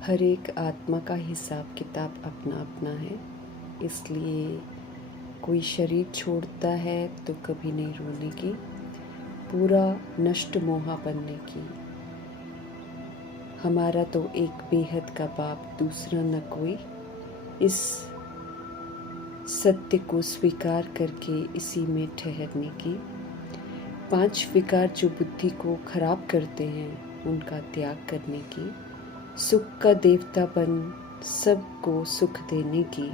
हर एक आत्मा का हिसाब किताब अपना अपना है। इसलिए कोई शरीर छोड़ता है तो कभी नहीं रोने की, पूरा नष्ट मोहा बनने की। हमारा तो एक बेहद का बाप दूसरा न कोई, इस सत्य को स्वीकार करके इसी में ठहरने की। 5 विकार जो बुद्धि को खराब करते हैं उनका त्याग करने की। सुख का देवता बन सबको सुख देने की।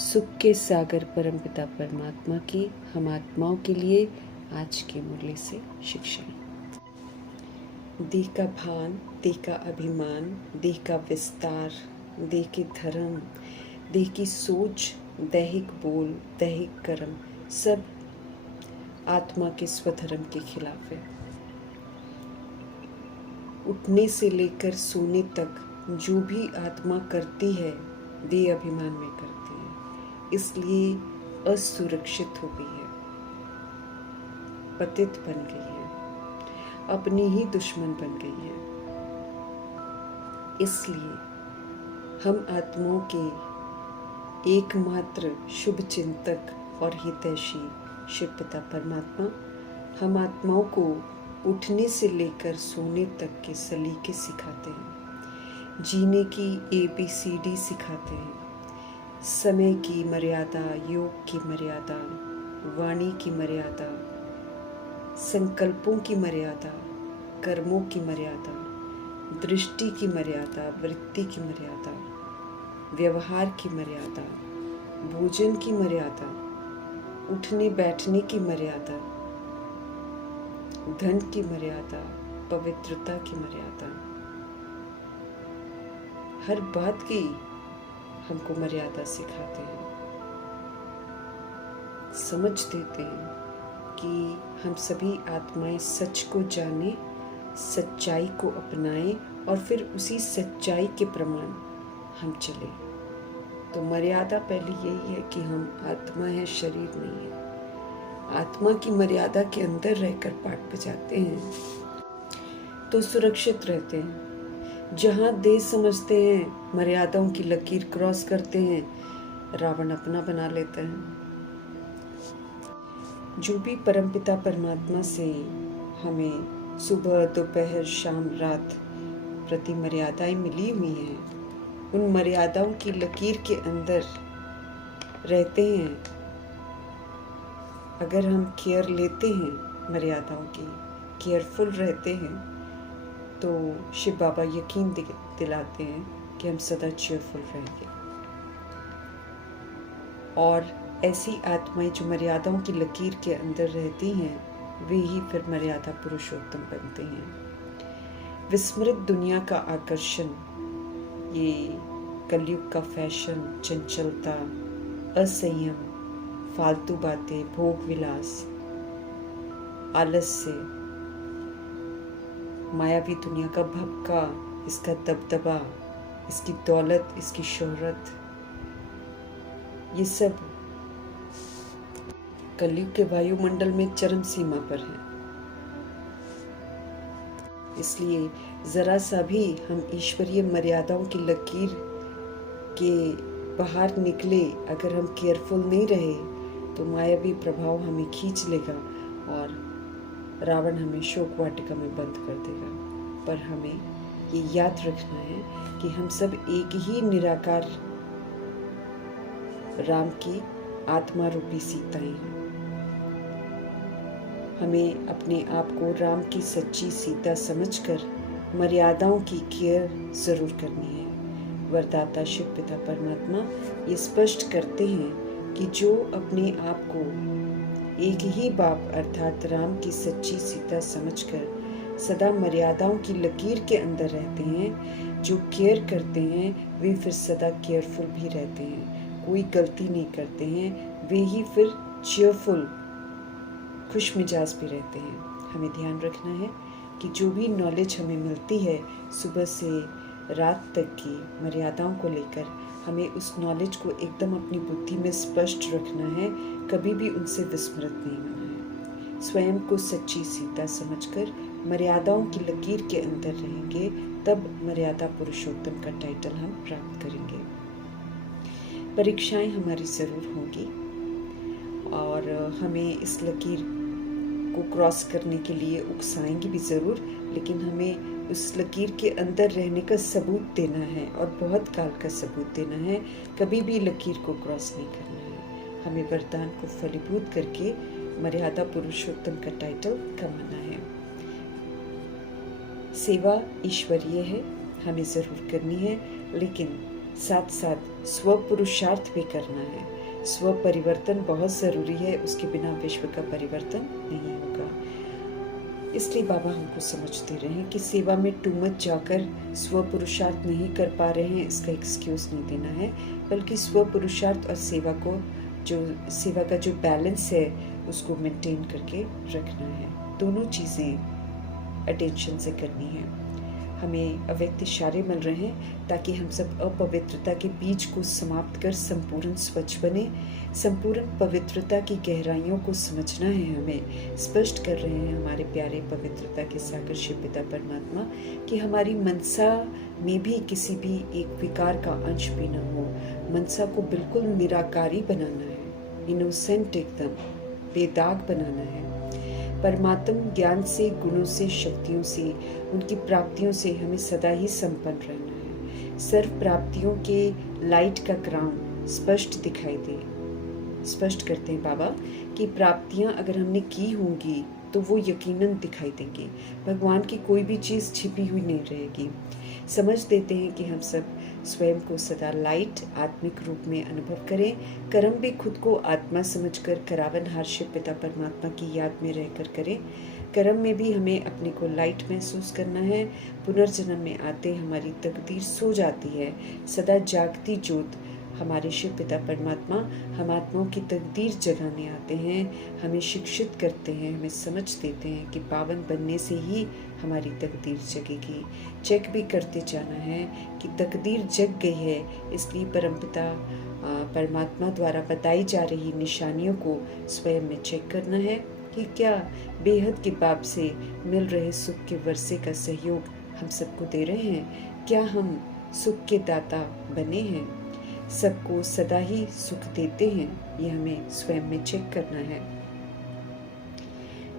सुख के सागर परमपिता परमात्मा की हम आत्माओं के लिए आज के मुरली से शिक्षा। देह का भान, देह का अभिमान, देह का विस्तार, देह के धर्म, देह की सोच, दैहिक बोल, दैहिक कर्म सब आत्मा के स्वधर्म के खिलाफ है। उठने से लेकर सोने तक जो भी आत्मा करती है देह अभिमान में करती है, इसलिए असुरक्षित हो गई है, पतित बन गई है, अपनी ही दुश्मन बन गई है। इसलिए हम आत्माओं के एकमात्र शुभ चिंतक और हितैषी शिव पिता परमात्मा हम आत्माओं को उठने से लेकर सोने तक के सलीके सिखाते हैं, जीने की ABCD सिखाते हैं, समय की मर्यादा, योग की मर्यादा, वाणी की मर्यादा, संकल्पों की मर्यादा, कर्मों की मर्यादा, दृष्टि की मर्यादा, वृत्ति की मर्यादा, व्यवहार की मर्यादा, भोजन की मर्यादा, उठने बैठने की मर्यादा, धन की मर्यादा, पवित्रता की मर्यादा, हर बात की हमको मर्यादा सिखाते हैं, समझ देते हैं कि हम सभी आत्माएं सच को जाने, सच्चाई को अपनाएं और फिर उसी सच्चाई के प्रमाण हम चले। तो मर्यादा पहली यही है कि हम आत्मा है, शरीर नहीं है। आत्मा की मर्यादा के अंदर रहकर पाठ बजाते हैं तो सुरक्षित रहते हैं। जहाँ देह समझते हैं, मर्यादाओं की लकीर क्रॉस करते हैं, रावण अपना बना लेता है। जो भी परमपिता परमात्मा से हमें सुबह, दोपहर, शाम, रात प्रति मर्यादाएं मिली हुई हैं, उन मर्यादाओं की लकीर के अंदर रहते हैं। अगर हम केयर लेते हैं मर्यादाओं की, केयरफुल रहते हैं, तो शिव बाबा यकीन दिलाते हैं कि हम सदा चेयरफुल रहेंगे। और ऐसी आत्माएं जो मर्यादाओं की लकीर के अंदर रहती हैं, वे ही फिर मर्यादा पुरुषोत्तम बनते हैं। विस्मृत दुनिया का आकर्षण, ये कलयुग का फैशन, चंचलता, असंयम, फालतू बातें, भोग विलास, आलस्य, मायावी दुनिया का भपका, इसका दबदबा, इसकी दौलत, इसकी शोहरत, ये सब कलयुग के वायुमंडल में चरम सीमा पर है। इसलिए जरा सा भी हम ईश्वरीय मर्यादाओं की लकीर के बाहर निकले, अगर हम केयरफुल नहीं रहे, तो मायावी प्रभाव हमें खींच लेगा और रावण हमें शोक वाटिका में बंद कर देगा। पर हमें ये याद रखना है कि हम सब एक ही निराकार राम की आत्मा रूपी सीताएं हैं। हमें अपने आप को राम की सच्ची सीता समझकर मर्यादाओं की केयर जरूर करनी है। वरदाता शिव पिता परमात्मा ये स्पष्ट करते हैं कि जो अपने आप को एक ही बाप अर्थात राम की सच्ची सीता समझकर सदा मर्यादाओं की लकीर के अंदर रहते हैं, जो केयर करते हैं, वे फिर सदा केयरफुल भी रहते हैं, कोई गलती नहीं करते हैं, वे ही फिर चेयरफुल, खुश मिजाज भी रहते हैं। हमें ध्यान रखना है कि जो भी नॉलेज हमें मिलती है सुबह से रात तक की मर्यादाओं को लेकर, हमें उस नॉलेज को एकदम अपनी बुद्धि में स्पष्ट रखना है, कभी भी उनसे विस्मृत नहीं होना है। स्वयं को सच्ची सीता समझकर मर्यादाओं की लकीर के अंदर रहेंगे तब मर्यादा पुरुषोत्तम का टाइटल हम प्राप्त करेंगे। परीक्षाएं हमारी ज़रूर होंगी और हमें इस लकीर को क्रॉस करने के लिए उकसाएंगी भी ज़रूर, लेकिन हमें उस लकीर के अंदर रहने का सबूत देना है और बहुत काल का सबूत देना है। कभी भी लकीर को क्रॉस नहीं करना है। हमें वरदान को फलीभूत करके मर्यादा पुरुषोत्तम का टाइटल कमाना है। सेवा ईश्वरीय है, हमें ज़रूर करनी है, लेकिन साथ साथ स्व पुरुषार्थ भी करना है। स्व परिवर्तन बहुत ज़रूरी है, उसके बिना विश्व का परिवर्तन नहीं होगा। इसलिए बाबा हमको समझ दे रहे हैं कि सेवा में टू मच जाकर स्व पुरुषार्थ नहीं कर पा रहे हैं, इसका एक्सक्यूज़ नहीं देना है, बल्कि स्व पुरुषार्थ और सेवा का जो बैलेंस है उसको मेंटेन करके रखना है। दोनों चीज़ें अटेंशन से करनी है। हमें अव्यक्त इशारे मिल रहे हैं ताकि हम सब अपवित्रता के बीज को समाप्त कर संपूर्ण स्वच्छ बने। संपूर्ण पवित्रता की गहराइयों को समझना है। हमें स्पष्ट कर रहे हैं हमारे प्यारे पवित्रता के सागर शिव पिता परमात्मा कि हमारी मनसा में भी किसी भी एक विकार का अंश भी न हो। मनसा को बिल्कुल निराकारी बनाना है, इनोसेंट, एकदम बेदाग बनाना है। परमात्म ज्ञान से, गुणों से, शक्तियों से, उनकी प्राप्तियों से हमें सदा ही संपन्न रहना है। सर्व प्राप्तियों के लाइट का क्राउन स्पष्ट दिखाई दे। स्पष्ट करते हैं बाबा कि प्राप्तियां अगर हमने की होंगी तो वो यकीनन दिखाई देंगी। भगवान की कोई भी चीज़ छिपी हुई नहीं रहेगी। समझ देते हैं कि हम सब स्वयं को सदा लाइट आत्मिक रूप में अनुभव करें। कर्म भी खुद को आत्मा समझकर करावनहार शिव पिता परमात्मा की याद में रहकर करें। कर्म में भी हमें अपने को लाइट महसूस करना है। पुनर्जन्म में आते हमारी तकदीर सो जाती है। सदा जागती ज्योत हमारे शिव पिता परमात्मा हम आत्माओं की तकदीर जगाने आते हैं, हमें शिक्षित करते हैं, हमें समझ देते हैं कि पावन बनने से ही हमारी तकदीर जगेगी। चेक भी करते जाना है कि तकदीर जग गई है। इसलिए परमपिता परमात्मा द्वारा बताई जा रही निशानियों को स्वयं में चेक करना है कि क्या बेहद के बाप से मिल रहे सुख के वर्षे का सहयोग हम सबको दे रहे हैं। क्या हम सुख के दाता बने हैं, सबको सदा ही सुख देते हैं, ये हमें स्वयं में चेक करना है।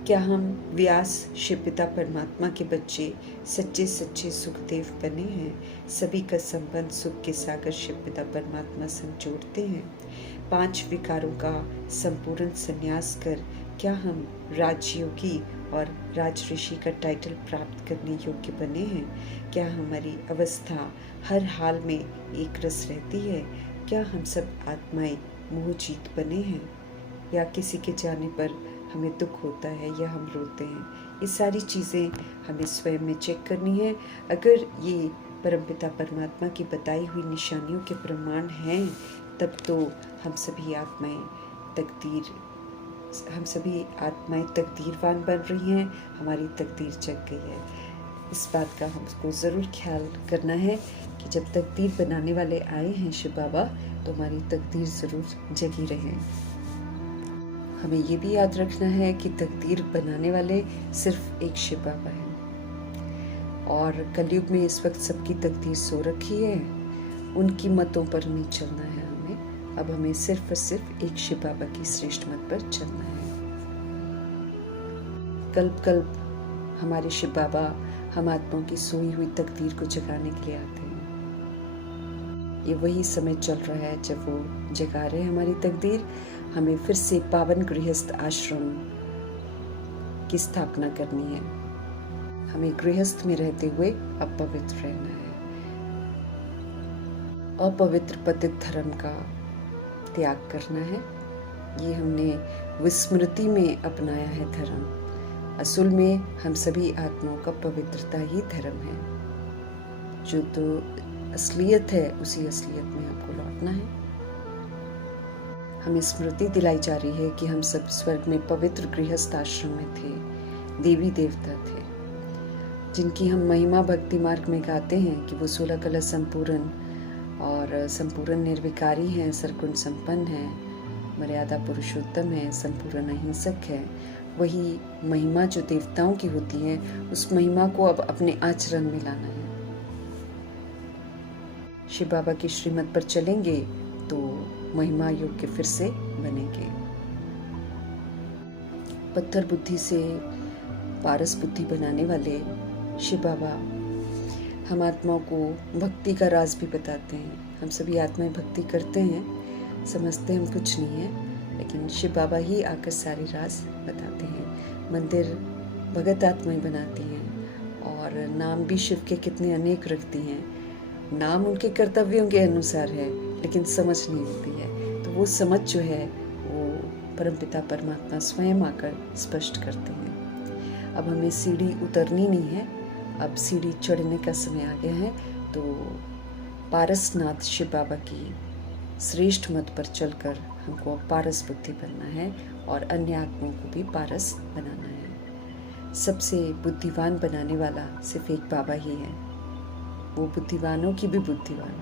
क्या हम व्यास शिव पिता परमात्मा के बच्चे सच्चे सच्चे सुखदेव बने हैं। सभी का संबंध सुख के सागर शिव पिता परमात्मा से जोड़ते हैं। 5 विकारों का संपूर्ण संन्यास कर क्या हम राजयोगी और राजऋषि का टाइटल प्राप्त करने योग्य बने हैं। क्या हमारी अवस्था हर हाल में एक रस रहती है। क्या हम सब आत्माएं मोहजीत बने हैं, या किसी के जाने पर हमें दुख होता है या हम रोते हैं। ये सारी चीज़ें हमें स्वयं में चेक करनी है। अगर ये परमपिता परमात्मा की बताई हुई निशानियों के प्रमाण हैं, तब तो हम सभी आत्माएं तकदीरवान बन रही हैं, हमारी तकदीर जग गई है। इस बात का हमको ज़रूर ख्याल करना है कि जब तकदीर बनाने वाले आए हैं शिव बाबा, तो हमारी तकदीर ज़रूर जगी रहे। हमें ये भी याद रखना है कि तकदीर बनाने वाले सिर्फ एक शिव बाबा हैं और कलयुग में इस वक्त सबकी तकदीर सो रखी है। उनकी मतों पर नहीं चलना है हमें। अब हमें सिर्फ और सिर्फ एक शिव बाबा की श्रेष्ठ मत पर चलना है। कल्प कल्प हमारे शिव बाबा हम आत्माओं की सोई हुई तकदीर को जगाने के लिए आते हैं। ये वही समय चल रहा है जब वो जगा रहे हैं हमारी तकदीर। हमें फिर से पावन गृहस्थ आश्रम की स्थापना करनी है। हमें गृहस्थ में रहते हुए अपवित्र रहना है। अपवित्र पतित धर्म का त्याग करना है। ये हमने विस्मृति में अपनाया है धर्म। असल में हम सभी आत्माओं का पवित्रता ही धर्म है। जो तो असलियत है उसी असलियत में हमको लौटना है। हमें स्मृति दिलाई जा रही है कि हम सब स्वर्ग में पवित्र गृहस्थ आश्रम में थे, देवी देवता थे, जिनकी हम महिमा भक्ति मार्ग में गाते हैं कि वो 16 कला संपूर्ण और संपूर्ण निर्विकारी हैं, सरगुण संपन्न हैं, मर्यादा पुरुषोत्तम है, संपूर्ण अहिंसक है। वही महिमा जो देवताओं की होती है, उस महिमा को अब अपने आचरण में लाना है। शिव बाबा की श्रीमत पर चलेंगे तो महिमा योग्य फिर से बनेंगे। पत्थर बुद्धि से पारस बुद्धि बनाने वाले शिव बाबा हम आत्माओं को भक्ति का राज भी बताते हैं। हम सभी आत्माएं भक्ति करते हैं, समझते हम कुछ नहीं है, लेकिन शिव बाबा ही आकर सारे राज बताते हैं। मंदिर भगत आत्माएं बनाती हैं और नाम भी शिव के कितने अनेक रखती हैं। नाम उनके कर्तव्यों के अनुसार है, लेकिन समझ नहीं होती है। तो वो समझ जो है वो परमपिता परमात्मा स्वयं आकर स्पष्ट करते हैं। अब हमें सीढ़ी उतरनी नहीं है, अब सीढ़ी चढ़ने का समय आ गया है। तो पारसनाथ शिव बाबा की श्रेष्ठ मत पर चलकर हमको पारस बुद्धि बनना है और अन्य आत्माओं को भी पारस बनाना है। सबसे बुद्धिवान बनाने वाला सिर्फ एक बाबा ही है, वो बुद्धिवानों की भी बुद्धिवान।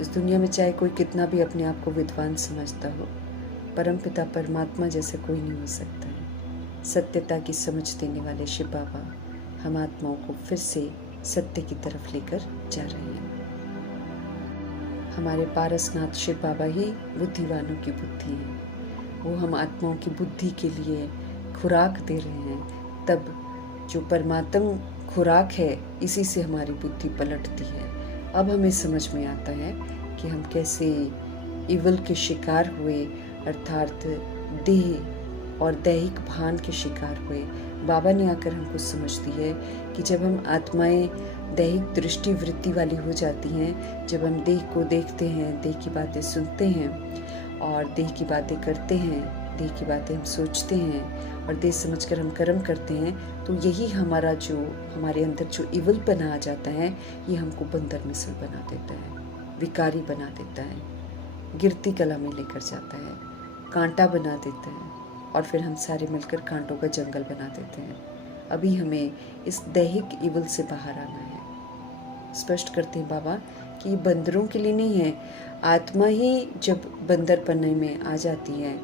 इस दुनिया में चाहे कोई कितना भी अपने आप को विद्वान समझता हो, परमपिता परमात्मा जैसे कोई नहीं हो सकता है। सत्यता की समझ देने वाले शिव बाबा हम आत्माओं को फिर से सत्य की तरफ लेकर जा रहे हैं। हमारे पारसनाथ शिव बाबा ही बुद्धिवानों की बुद्धि है। वो हम आत्माओं की बुद्धि के लिए खुराक दे रहे हैं। तब जो परमात्म खुराक है, इसी से हमारी बुद्धि पलटती है। अब हमें समझ में आता है कि हम कैसे इवल के शिकार हुए, अर्थात देह और दैहिक भान के शिकार हुए। बाबा ने आकर हमको समझ दी है कि जब हम आत्माएं दैहिक दृष्टि वृत्ति वाली हो जाती हैं, जब हम देह को देखते हैं, देह की बातें सुनते हैं और देह की बातें करते हैं, देह की बातें हम सोचते हैं और देह समझकर हम कर्म करते हैं, तो यही हमारा जो हमारे अंदर जो इवल बना आ जाता है, ये हमको बंदर मिसल बना देता है, विकारी बना देता है, गिरती कला में लेकर जाता है, कांटा बना देता है और फिर हम सारे मिलकर कांटों का जंगल बना देते हैं। अभी हमें इस दैहिक इवल से बाहर आना है। स्पष्ट करते हैं बाबा कि ये बंदरों के लिए नहीं है। आत्मा ही जब बंदरपने में आ जाती है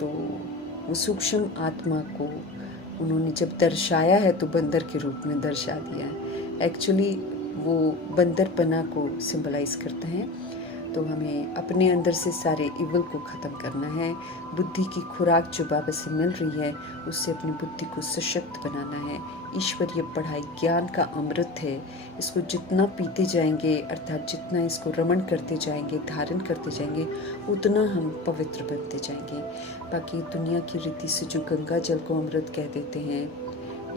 तो वो सूक्ष्म आत्मा को उन्होंने जब दर्शाया है तो बंदर के रूप में दर्शा दिया है। एक्चुअली वो बंदरपना को सिंबलाइज करते हैं। तो हमें अपने अंदर से सारे इवल को ख़त्म करना है। बुद्धि की खुराक जो बाबा से मिल रही है, उससे अपनी बुद्धि को सशक्त बनाना है। ईश्वरीय पढ़ाई ज्ञान का अमृत है। इसको जितना पीते जाएंगे, अर्थात जितना इसको रमण करते जाएंगे, धारण करते जाएंगे, उतना हम पवित्र बनते जाएंगे। बाकी दुनिया की रीति से जो गंगा जल को अमृत कह देते हैं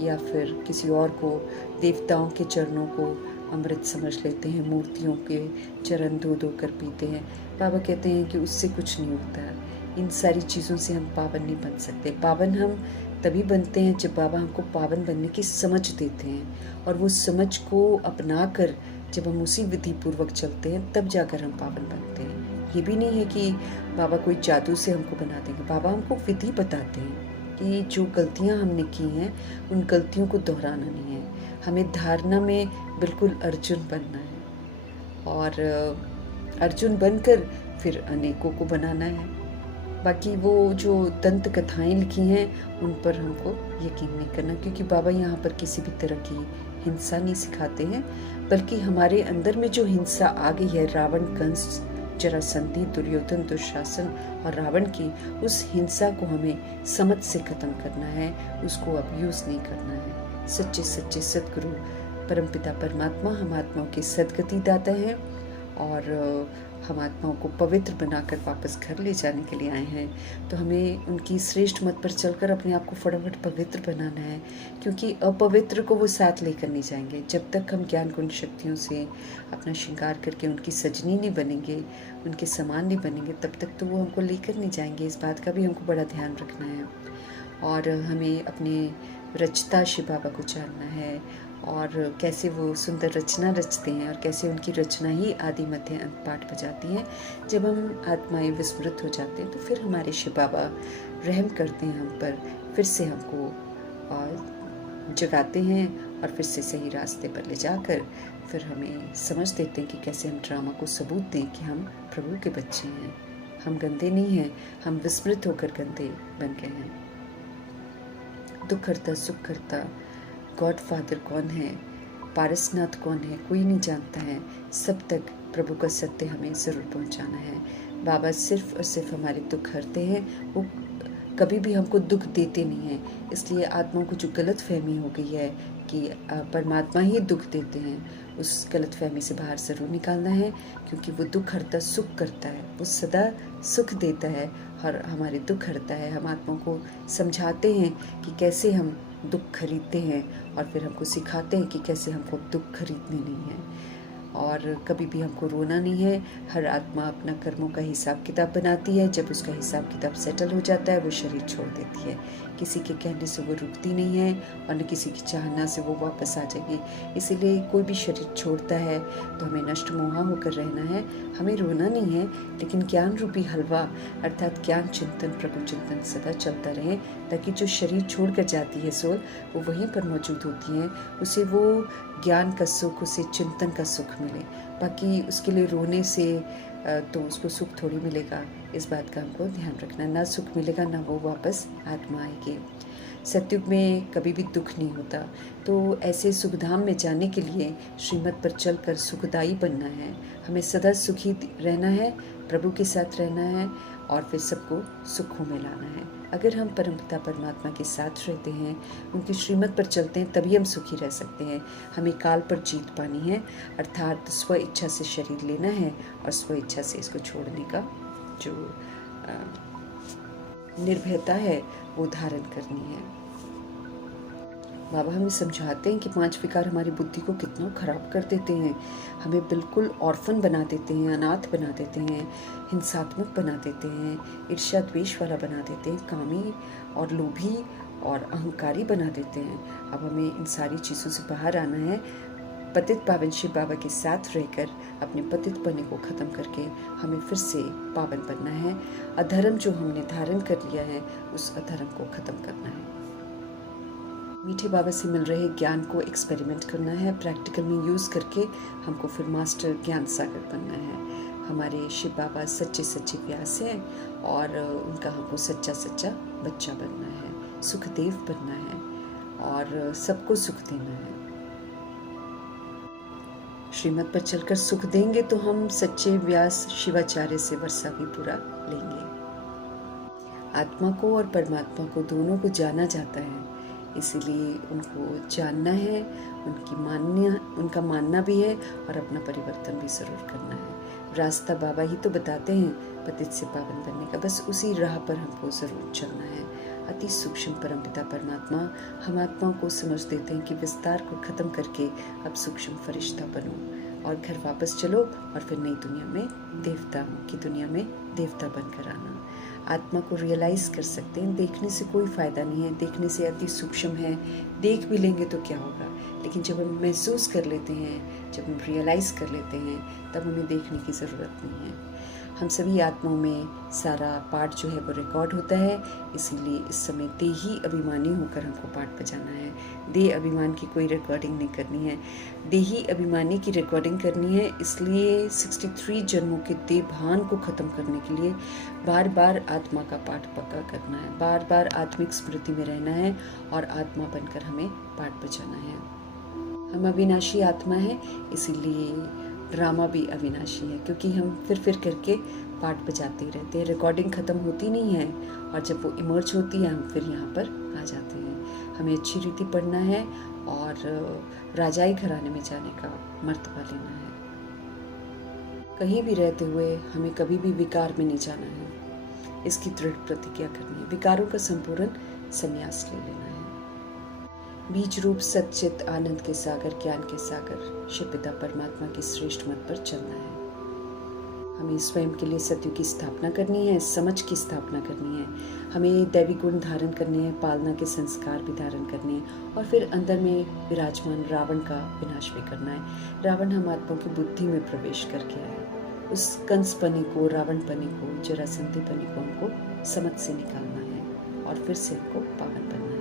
या फिर किसी और को देवताओं के चरणों को अमृत समझ लेते हैं, मूर्तियों के चरण धो धो कर पीते हैं, बाबा कहते हैं कि उससे कुछ नहीं होता। इन सारी चीज़ों से हम पावन नहीं बन सकते। पावन हम तभी बनते हैं जब बाबा हमको पावन बनने की समझ देते हैं, और वो समझ को अपना कर जब हम उसी विधि पूर्वक चलते हैं तब जाकर हम पावन बनते हैं। ये भी नहीं है कि बाबा कोई जादू से हमको बना देंगे। बाबा हमको विधि बताते हैं कि जो गलतियां हमने की हैं उन गलतियों को दोहराना नहीं है। हमें धारणा में बिल्कुल अर्जुन बनना है और अर्जुन बनकर फिर अनेकों को बनाना है। बाकी वो जो दंत कथाएं लिखी हैं उन पर हमको यकीन नहीं करना, क्योंकि बाबा यहाँ पर किसी भी तरह की हिंसा नहीं सिखाते हैं, बल्कि हमारे अंदर में जो हिंसा आ गई है, रावण, कंस, जरासंधी, दुर्योधन, दुशासन और रावण की, उस हिंसा को हमें समझ से खत्म करना है, उसको अब्यूज नहीं करना है। सच्चे सच्चे सदगुरु परमपिता परमात्मा हम आत्माओं की सदगति दाता हैं और हम आत्माओं को पवित्र बनाकर वापस घर ले जाने के लिए आए हैं। तो हमें उनकी श्रेष्ठ मत पर चलकर अपने आप को फटाफट पवित्र बनाना है, क्योंकि अपवित्र को वो साथ लेकर नहीं जाएंगे। जब तक हम ज्ञान गुण शक्तियों से अपना श्रृंगार करके उनकी सजनी नहीं बनेंगे, उनके समान नहीं बनेंगे, तब तक तो वो हमको लेकर नहीं जाएंगे। इस बात का भी हमको बड़ा ध्यान रखना है। और हमें अपने रचता शिव बाबा को जानना है और कैसे वो सुंदर रचना रचते हैं और कैसे उनकी रचना ही आदि मध्य अंत पाठ बजाती है। जब हम आत्माएं विस्मृत हो जाते हैं तो फिर हमारे शिव बाबा रहम करते हैं हम पर, फिर से हमको जगाते हैं और फिर से सही रास्ते पर ले जाकर फिर हमें समझ देते हैं कि कैसे हम ड्रामा को सबूत दें कि हम प्रभु के बच्चे हैं। हम गंदे नहीं हैं, हम विस्मृत होकर गंदे बन गए हैं। दुख करता सुख करता गॉड फादर कौन है? पारसनाथ कौन है कोई नहीं जानता है, सब तक प्रभु का सत्य हमें ज़रूर पहुंचाना है। बाबा सिर्फ और सिर्फ हमारे दुख हरते हैं, वो कभी भी हमको दुख देते नहीं हैं। इसलिए आत्माओं को जो गलत फहमी हो गई है कि परमात्मा ही दुख देते हैं, उस गलत फहमी से बाहर ज़रूर निकालना है, क्योंकि वो दुख हरता सुख करता है, वो सदा सुख देता है और हमारे दुख हरता है। हम आत्माओं को समझाते हैं कि कैसे हम दुख खरीदते हैं और फिर हमको सिखाते हैं कि कैसे हमको दुख खरीदने नहीं है और कभी भी हमको रोना नहीं है। हर आत्मा अपना कर्मों का हिसाब किताब बनाती है, जब उसका हिसाब किताब सेटल हो जाता है वो शरीर छोड़ देती है। किसी के कहने से वो रुकती नहीं है और न किसी की चाहना से वो वापस आ जाएगी। इसीलिए कोई भी शरीर छोड़ता है तो हमें नष्ट मोहा होकर रहना है, हमें रोना नहीं है, लेकिन ज्ञान रूपी हलवा अर्थात ज्ञान चिंतन प्रभु चिंतन सदा चलता रहे, ताकि जो शरीर छोड़ कर जाती है सोल वो वहीं पर मौजूद होती हैं, उसे वो ज्ञान का सुख, उसे चिंतन का सुख मिले। बाकी उसके लिए रोने से तो उसको सुख थोड़ी मिलेगा, इस बात का हमको ध्यान रखना। ना सुख मिलेगा ना वो वापस आत्मा आएगी। सतयुग में कभी भी दुख नहीं होता, तो ऐसे सुखधाम में जाने के लिए श्रीमत पर चलकर सुखदायी बनना है। हमें सदा सुखी रहना है, प्रभु के साथ रहना है और फिर सबको सुखों में लाना है। अगर हम परमपिता परमात्मा के साथ रहते हैं, उनकी श्रीमत पर चलते हैं, तभी हम सुखी रह सकते हैं। हमें काल पर जीत पानी है, अर्थात स्व इच्छा से शरीर लेना है और स्व इच्छा से इसको छोड़ने का जो निर्भयता है वो धारण करनी है। बाबा हमें समझाते हैं कि 5 विकार हमारी बुद्धि को कितना खराब कर देते हैं, हमें बिल्कुल ऑर्फन बना देते हैं, अनाथ बना देते हैं, हिंसात्मक बना देते हैं, ईर्ष्या द्वेष वाला बना देते हैं, कामी और लोभी और अहंकारी बना देते हैं। अब हमें इन सारी चीज़ों से बाहर आना है। पतित पावन शिव बाबा के साथ रहकर अपने पतित पने को ख़त्म करके हमें फिर से पावन बनना है। अधर्म जो हमने धारण कर लिया है उस अधर्म को ख़त्म करना है। मीठे बाबा से मिल रहे ज्ञान को एक्सपेरिमेंट करना है, प्रैक्टिकल में यूज़ करके हमको फिर मास्टर ज्ञान सागर बनना है। हमारे शिव बाबा सच्चे सच्चे व्यास हैं और उनका हमको सच्चा सच्चा बच्चा बनना है, सुखदेव बनना है और सबको सुख देना है। श्रीमत पर चलकर सुख देंगे तो हम सच्चे व्यास शिवाचार्य से वर्षा भी पूरा लेंगे। आत्मा को और परमात्मा को दोनों को जाना जाता है, इसीलिए उनको जानना है, उनका मानना भी है और अपना परिवर्तन भी ज़रूर करना है। रास्ता बाबा ही तो बताते हैं पतित से पावन बनने का, बस उसी राह पर हमको ज़रूर चलना है। अति सूक्ष्म परमपिता परमात्मा हम आत्माओं को समझ देते हैं कि विस्तार को ख़त्म करके अब सूक्ष्म फरिश्ता बनो और घर वापस चलो और फिर नई दुनिया में देवताओं की दुनिया में देवता बनकर आना। आत्मा को रियलाइज़ कर सकते हैं, देखने से कोई फ़ायदा नहीं है, देखने से अति सूक्ष्म है, देख भी लेंगे तो क्या होगा, लेकिन जब हम महसूस कर लेते हैं, जब हम रियलाइज़ कर लेते हैं, तब हमें देखने की ज़रूरत नहीं है। हम सभी आत्माओं में सारा पाठ जो है वो रिकॉर्ड होता है, इसीलिए इस समय देही अभिमानी होकर हमको पाठ बजाना है। देह अभिमान की कोई रिकॉर्डिंग नहीं करनी है, देही अभिमानी की रिकॉर्डिंग करनी है। इसलिए 63 जन्मों के देह भान को ख़त्म करने के लिए बार बार आत्मा का पाठ पक्का करना है, बार बार आत्मिक स्मृति में रहना है और आत्मा बनकर हमें पाठ बजाना है। हम अविनाशी आत्मा है, इसीलिए ड्रामा भी अविनाशी है, क्योंकि हम फिर करके पाठ बजाते ही रहते हैं। रिकॉर्डिंग ख़त्म होती नहीं है और जब वो इमर्ज होती है हम फिर यहाँ पर आ जाते हैं। हमें अच्छी रीति पढ़ना है और राजाई घराने में जाने का मर्तबा लेना है। कहीं भी रहते हुए हमें कभी भी विकार में नहीं जाना है, इसकी दृढ़ प्रतिज्ञा करनी है। विकारों का संपूर्ण संन्यास ले लेना है। बीज रूप सच्चित आनंद के सागर, ज्ञान के सागर शिव पिता परमात्मा की श्रेष्ठ मत पर चलना है। हमें स्वयं के लिए सत्य की स्थापना करनी है, समझ की स्थापना करनी है। हमें दैवी गुण धारण करने हैं, पालना के संस्कार भी धारण करने हैं और फिर अंदर में विराजमान रावण का विनाश भी करना है। रावण हम आत्माओं की बुद्धि में प्रवेश करके आए, उस कंस पने को, रावण पने को, जरासंधी पने को हमको समझ से निकालना है और फिर से हमको पावन बनना है।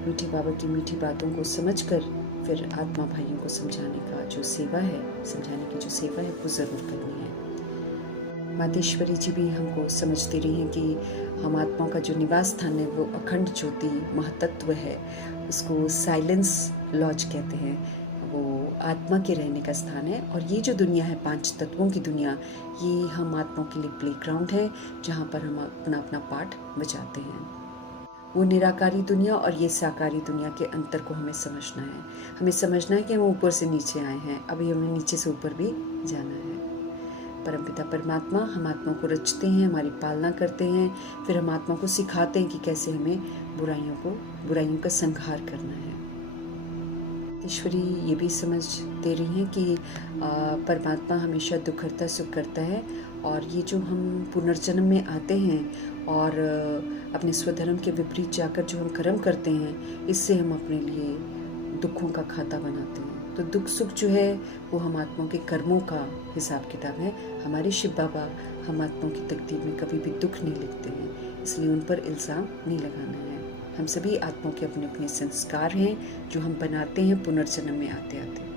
मीठे बाबा की मीठी बातों को समझकर फिर आत्मा भाइयों को समझाने का जो सेवा है, समझाने की जो सेवा है वो ज़रूर करनी है। मातेश्वरी जी भी हमको समझती रही हैं कि हम आत्माओं का जो निवास स्थान है वो अखंड ज्योति महतत्व है, उसको साइलेंस लॉज कहते हैं। वो आत्मा के रहने का स्थान है। और ये जो दुनिया है 5 तत्वों की दुनिया, ये हम आत्माओं के लिए प्लेग्राउंड है जहाँ पर हम अपना अपना पार्ट बजाते हैं। वो निराकारी दुनिया और ये साकारी दुनिया के अंतर को हमें समझना है। हमें समझना है कि हम ऊपर से नीचे आए हैं, अभी हमें नीचे से ऊपर भी जाना है। परमपिता परमात्मा हम आत्मा को रचते हैं, हमारी पालना करते हैं, फिर हम आत्मा को सिखाते हैं कि कैसे हमें बुराइयों का संहार करना है। ईश्वरी ये भी समझ दे रही हैं कि परमात्मा हमेशा दुख करता सुख करता है, और ये जो हम पुनर्जन्म में आते हैं और अपने स्वधर्म के विपरीत जाकर जो हम कर्म करते हैं, इससे हम अपने लिए दुखों का खाता बनाते हैं। तो दुख सुख जो है वो हम आत्माओं के कर्मों का हिसाब किताब है। हमारे शिव बाबा हम आत्माओं की तकदीर में कभी भी दुख नहीं लिखते हैं, इसलिए उन पर इल्ज़ाम नहीं लगाना है। हम सभी आत्माओं के अपने अपने संस्कार हैं जो हम बनाते हैं पुनर्जन्म में आते आते,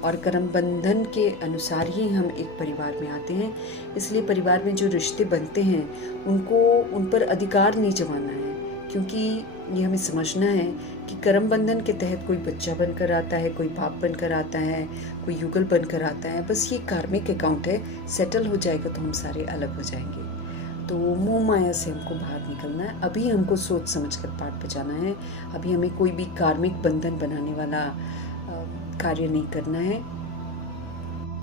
और कर्म बंधन के अनुसार ही हम एक परिवार में आते हैं। इसलिए परिवार में जो रिश्ते बनते हैं उनको उन पर अधिकार नहीं जमाना है, क्योंकि ये हमें समझना है कि कर्म बंधन के तहत कोई बच्चा बनकर आता है, कोई बाप बनकर आता है, कोई युगल बनकर आता है। बस ये कार्मिक अकाउंट है, सेटल हो जाएगा तो हम सारे अलग हो जाएंगे। तो मोह माया से हमको बाहर निकलना है। अभी हमको सोच समझ कर पाठ बजाना है। अभी हमें कोई भी कार्मिक बंधन बनाने वाला कार्य नहीं करना है।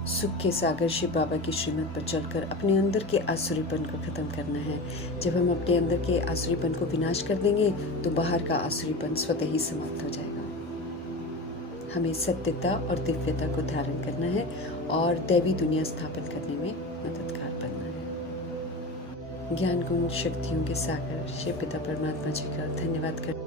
सुख के सागर शिव बाबा की श्रीमत पर चलकर अपने अंदर के आसुरीपन को खत्म करना है। जब हम अपने अंदर के आसुरीपन को विनाश कर देंगे तो बाहर का आसुरीपन स्वतः ही समाप्त हो जाएगा। हमें सत्यता और दिव्यता को धारण करना है और दैवी दुनिया स्थापन करने में मददगार बनना है। ज्ञान गुण शक्तियों के सागर शिव पिता परमात्मा जी का धन्यवाद कर